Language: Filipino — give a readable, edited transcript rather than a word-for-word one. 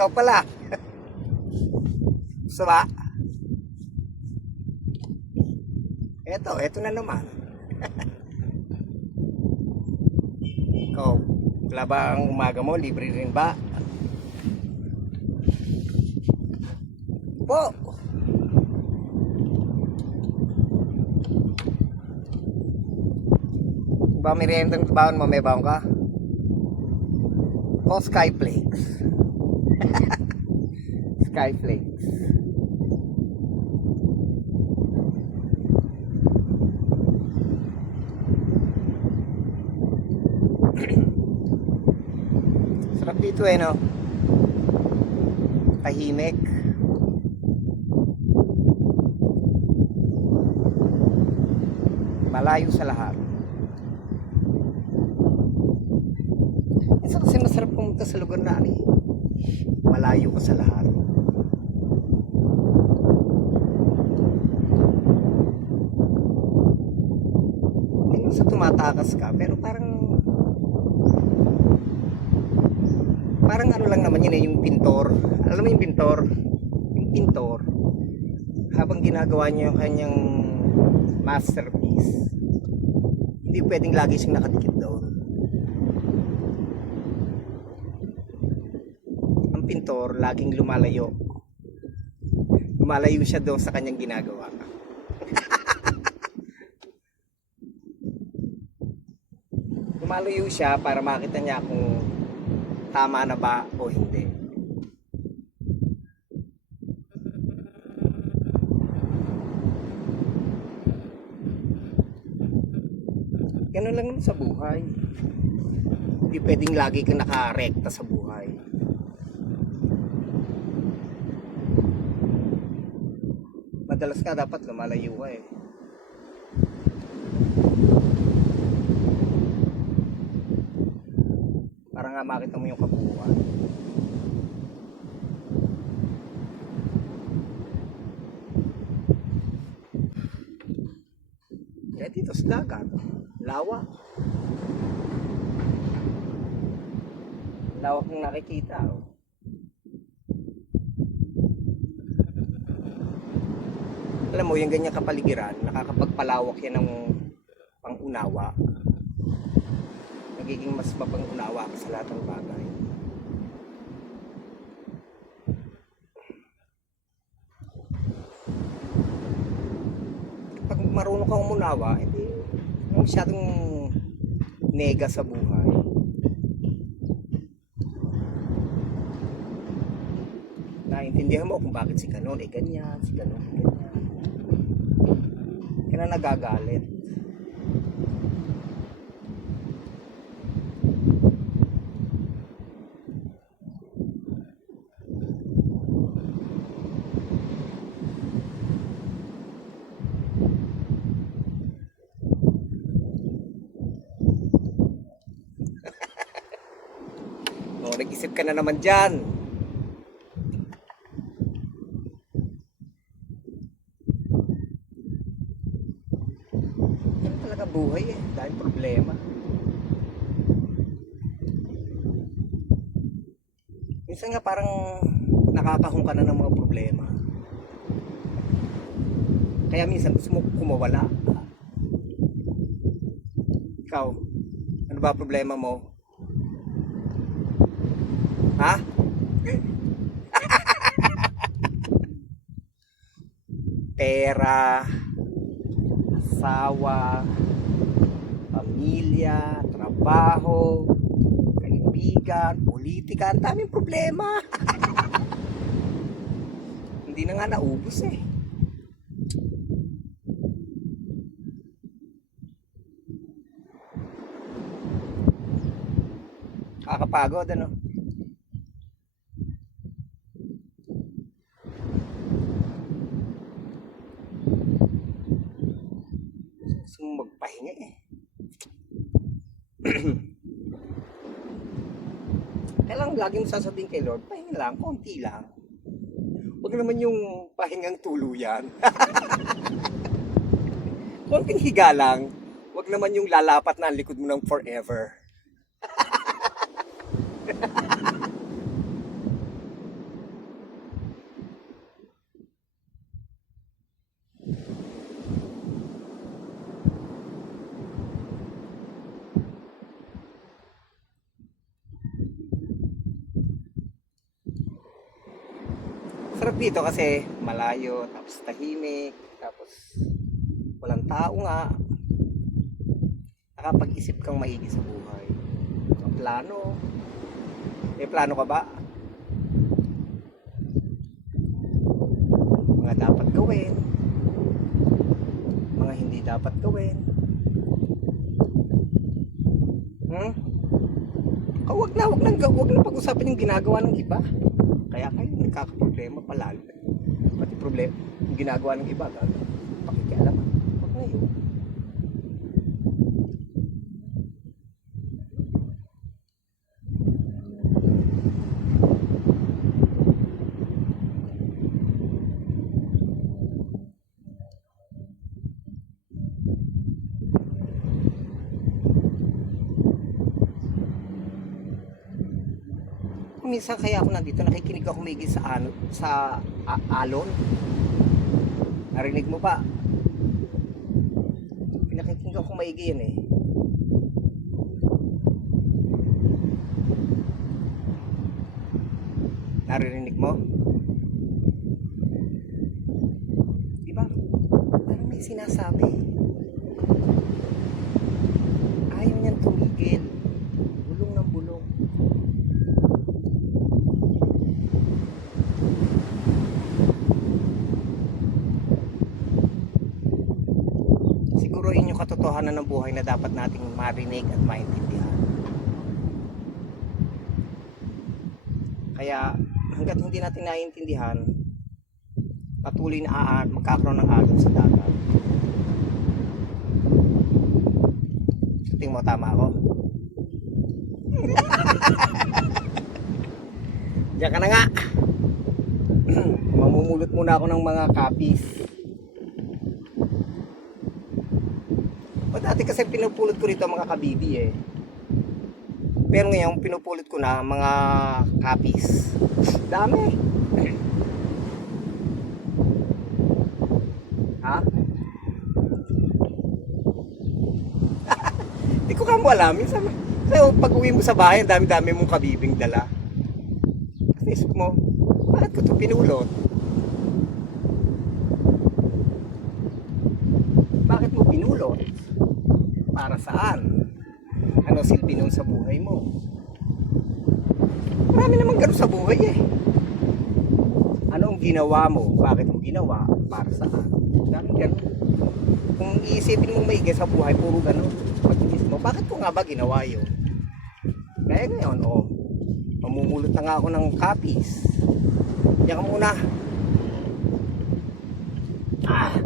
ikaw pala. Gusto ba? Eto na naman. Ikaw, wala ba ang umaga mo? Libre rin ba? Po! Ba meriendang baon mo? May baon ka? O Skyflakes? Skyflakes. Sarap dito no? Tahimik. Malayo sa lahat. Isa kasi masarap pumunta sa lugar na malayo ka sa lahat. Hindi sa tumatakas ka, pero parang ano lang naman yun yung pintor. Alam mo yung pintor? Yung pintor, habang ginagawa niya yung kanyang masterpiece, hindi pwedeng lagi siyang nakadikit doon. Ang pintor laging lumalayo siya doon sa kanyang ginagawa. Lumalayo siya para makita niya kung tama na ba o hindi. Ganun lang naman sa buhay. Hindi pwedeng lagi kang nakarekta sa buhay. Madalas ka dapat lumalayo ka eh. Para nga makita mo yung kabuuan. Kaya dito sa dagat, lawak. Lawak ng nakikita. Oh. Alam mo, yung ganyan kapaligiran, nakakapagpalawak yan ng pangunawa. Magiging mas mapangunawa ka sa lahat ng bagay. Pag marunong kang umunawa, hindi masyadong nega sa buhay. Naintindihan mo kung bakit si Kanon ay ganyan, si Kanon ay ganyan. Kaya na nagagalit. O, nag-isip ka na naman dyan. Yan talaga buhay eh. Dahil problema. Minsan nga parang nakakahong ka na ng mga problema. Kaya minsan gusto mo kumawala. Ikaw, ano ba problema mo? Ha? Pera, asawa, pamilya, trabaho, kaibigan, politika, ang daming problema. Hindi na nga naubos eh. Kakapagod ano? Gusto mo magpahinga eh. Kailangan laging sasabihin kay Lord, pahinga lang, konti lang. Huwag naman yung pahingang tuluyan. Konting higa lang. Huwag naman yung lalapat na ang likod mo ng forever. Dito kasi malayo, tapos tahimik, tapos walang tao nga. Nakapag-isip kang maigi sa buhay. Ang plano. May plano ka ba? Mga dapat gawin. Mga hindi dapat gawin. Wag na pag-usapan yung ginagawa ng iba. Kaya kayo nagkakaproblema palalo. Pati problema yung ginagawa ng iba, pakikialaman. Wag na yun. Minsan kaya ako nandito, nakikinig ako maigi sa alon. Narinig mo ba? Pinakikinig ako maigi yan eh. Naririnig mo? Diba? Parang may sinasabi. Ayaw niyan tumigil. Bulong ng bulong. Siguro yun yung katotohanan ng buhay na dapat nating marinig at maintindihan. Kaya hanggat hindi natin naiintindihan, patuloy na magkakaroon ng agam sa dagat. Tingin mo tama ako? Diyan ka na nga. Mamumulot muna ako ng mga copies. Dati kasi pinupulot ko rito mga kabibi eh. Pero ngayon pinupulot ko na mga copies. Dami. Ha? Hindi ko kamo alam. Minsan, pag uwi mo sa bahay, ang dami-dami mong kabibing dala. Kasi isip mo, bakit ko ito pinulot? Bakit mo pinulot? Para saan? Ano silbi nun sa buhay mo? Marami naman ganun sa buhay eh. Ano ang ginawa mo? Bakit mo ginawa? Para saan? Dami ganun. Kung iisipin mo maigi sa buhay, puro ganun. Pag-iisip mo, bakit ko nga ba ginawa yun? Kaya ngayon, mamumulot na nga ako ng copies. Diyan ka muna. Ah!